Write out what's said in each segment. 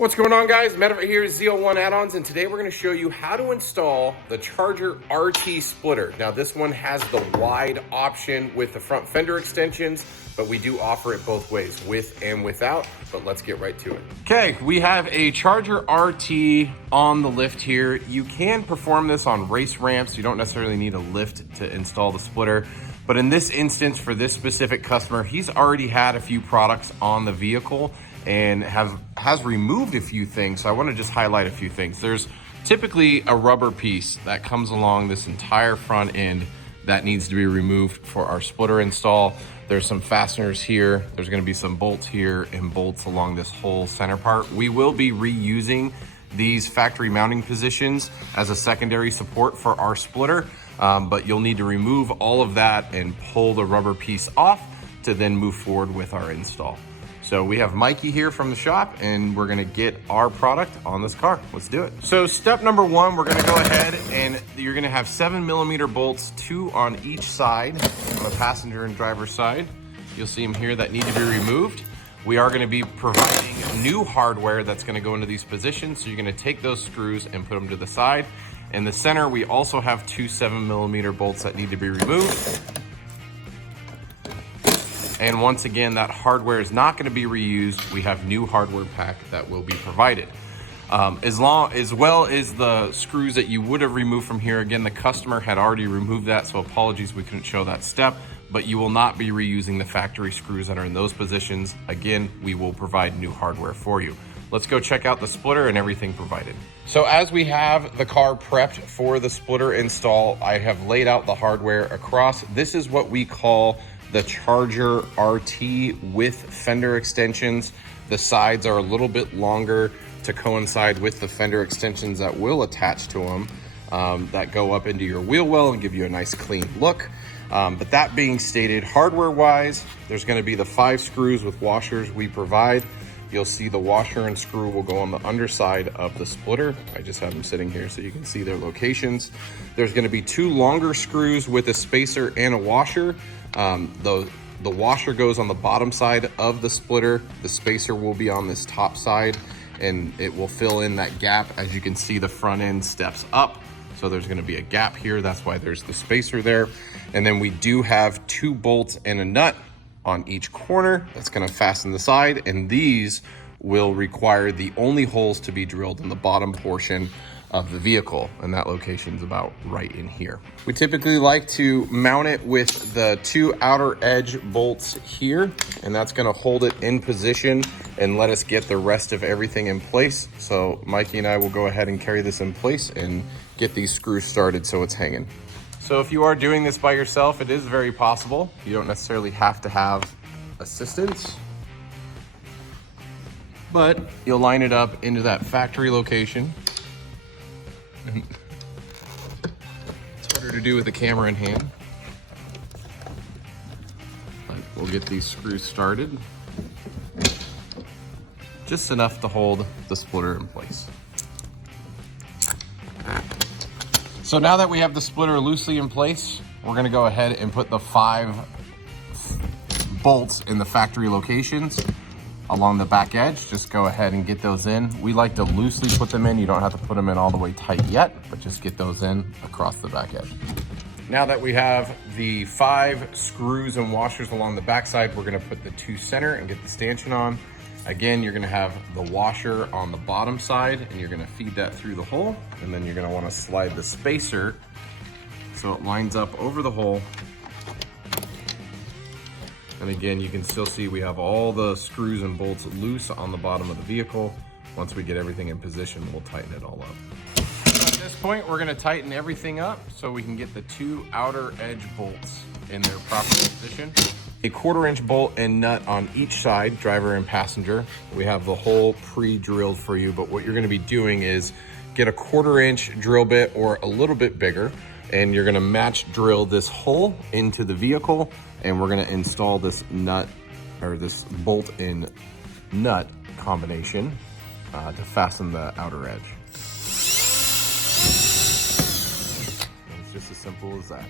What's going on, guys? Matt over here is ZL1 Addons, and today we're going to show you how to install the Charger RT splitter. Now, this one has the wide option with the front fender extensions, but we do offer it both ways, with and without, but let's get right to it. Okay, we have a Charger RT on the lift here. You can perform this on race ramps. You don't necessarily need a lift to install the splitter, but in this instance, for this specific customer, he's already had a few products on the vehicle and has removed a few things. So I want to just highlight a few things. There's typically a rubber piece that comes along this entire front end that needs to be removed for our splitter install. There's some fasteners here. There's going to be some bolts here and bolts along this whole center part. We will be reusing these factory mounting positions as a secondary support for our splitter, but you'll need to remove all of that and pull the rubber piece off to then move forward with our install. So we have Mikey here from the shop, and we're gonna get our product on this car. Let's do it. So step number one, we're gonna go ahead and you're gonna have 7mm bolts, 2 on each side, on the passenger and driver side. You'll see them here that need to be removed. We are gonna be providing new hardware that's gonna go into these positions. So you're gonna take those screws and put them to the side. In the center, we also have 2 7mm bolts that need to be removed. And once again, that hardware is not going to be reused. We have new hardware pack that will be provided. As well as the screws that you would have removed from here. Again, the customer had already removed that, so apologies we couldn't show that step, but you will not be reusing the factory screws that are in those positions. Again, we will provide new hardware for you. Let's go check out the splitter and everything provided. So as we have the car prepped for the splitter install, I have laid out the hardware across. This is what we call the Charger RT with fender extensions. The sides are a little bit longer to coincide with the fender extensions that will attach to them, that go up into your wheel well and give you a nice clean look. But that being stated, hardware wise, there's gonna be the 5 screws with washers we provide. You'll see the washer and screw will go on the underside of the splitter. I just have them sitting here so you can see their locations. There's gonna be 2 longer screws with a spacer and a washer. The washer goes on the bottom side of the splitter. The spacer will be on this top side, and it will fill in that gap. As you can see, the front end steps up, so there's gonna be a gap here. That's why there's the spacer there. And then we do have 2 bolts and a nut on each corner that's gonna fasten the side, and these will require the only holes to be drilled in the bottom portion of the vehicle, and that location's about right in here. We typically like to mount it with the 2 outer edge bolts here, and that's gonna hold it in position and let us get the rest of everything in place. So Mikey and I will go ahead and carry this in place and get these screws started so it's hanging. So if you are doing this by yourself, it is very possible. You don't necessarily have to have assistance, but you'll line it up into that factory location. It's harder to do with the camera in hand, but we'll get these screws started. Just enough to hold the splitter in place. So now that we have the splitter loosely in place, we're gonna go ahead and put the 5 bolts in the factory locations along the back edge. Just go ahead and get those in. We like to loosely put them in. You don't have to put them in all the way tight yet, but just get those in across the back edge. Now that we have the 5 screws and washers along the backside, we're gonna put the 2 center and get the stanchion on. Again, you're gonna have the washer on the bottom side, and you're gonna feed that through the hole, and then you're gonna wanna slide the spacer so it lines up over the hole. And again, you can still see we have all the screws and bolts loose on the bottom of the vehicle. Once we get everything in position, we'll tighten it all up. So at this point, we're gonna tighten everything up so we can get the 2 outer edge bolts in their proper position. A 1/4-inch bolt and nut on each side, driver and passenger. We have the hole pre-drilled for you, but what you're gonna be doing is get a 1/4-inch drill bit or a little bit bigger, and you're gonna match drill this hole into the vehicle, and we're gonna install this nut, or this bolt and nut combination to fasten the outer edge. And it's just as simple as that.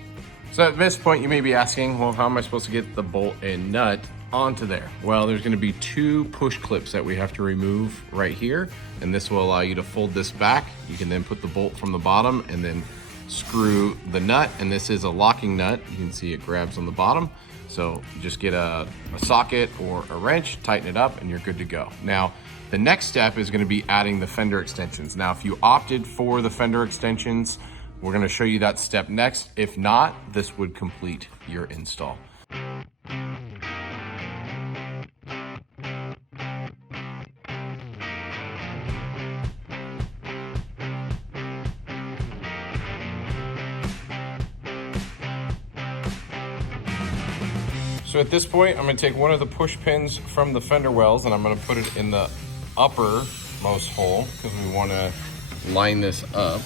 So at this point, you may be asking, well, how am I supposed to get the bolt and nut onto there? Well, there's gonna be 2 push clips that we have to remove right here, and this will allow you to fold this back. You can then put the bolt from the bottom and then screw the nut, and this is a locking nut. You can see it grabs on the bottom. So just get a socket or a wrench, tighten it up, and you're good to go. Now, the next step is gonna be adding the fender extensions. Now, if you opted for the fender extensions, we're gonna show you that step next. If not, this would complete your install. So at this point, I'm gonna take one of the push pins from the fender wells and I'm gonna put it in the uppermost hole because we wanna line this up.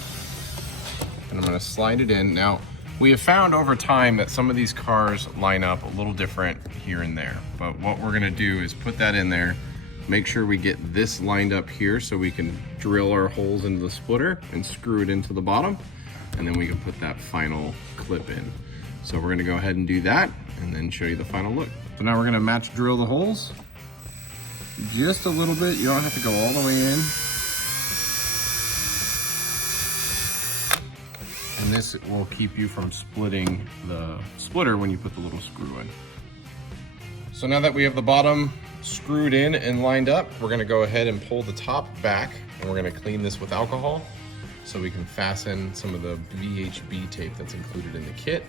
And I'm gonna slide it in. Now, we have found over time that some of these cars line up a little different here and there. But what we're gonna do is put that in there, make sure we get this lined up here so we can drill our holes into the splitter and screw it into the bottom. And then we can put that final clip in. So we're gonna go ahead and do that and then show you the final look. So now we're gonna match drill the holes just a little bit. You don't have to go all the way in. And this will keep you from splitting the splitter when you put the little screw in. So now that we have the bottom screwed in and lined up, we're gonna go ahead and pull the top back and we're gonna clean this with alcohol so we can fasten some of the VHB tape that's included in the kit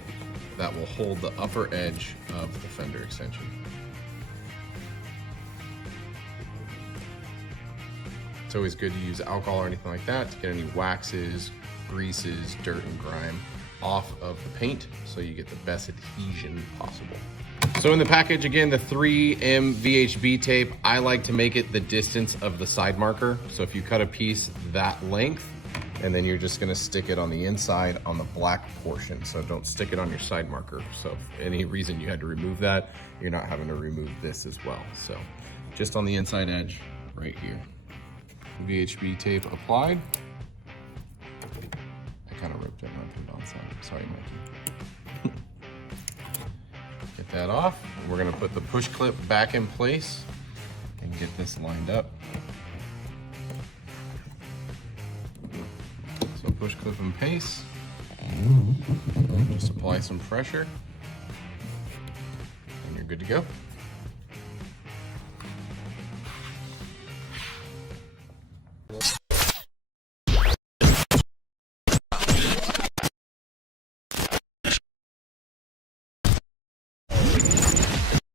that will hold the upper edge of the fender extension. It's always good to use alcohol or anything like that to get any waxes, greases, dirt and grime off of the paint so you get the best adhesion possible. So in the package, again, the 3M VHB tape, I like to make it the distance of the side marker. So if you cut a piece that length, and then you're just gonna stick it on the inside on the black portion. So don't stick it on your side marker. So if any reason you had to remove that, you're not having to remove this as well. So just on the inside edge right here. VHB tape applied. I kind of ripped it when I put it on side. Sorry, Mikey. Get that off. And we're gonna put the push clip back in place and get this lined up. So push clip and paste. Just apply some pressure and you're good to go.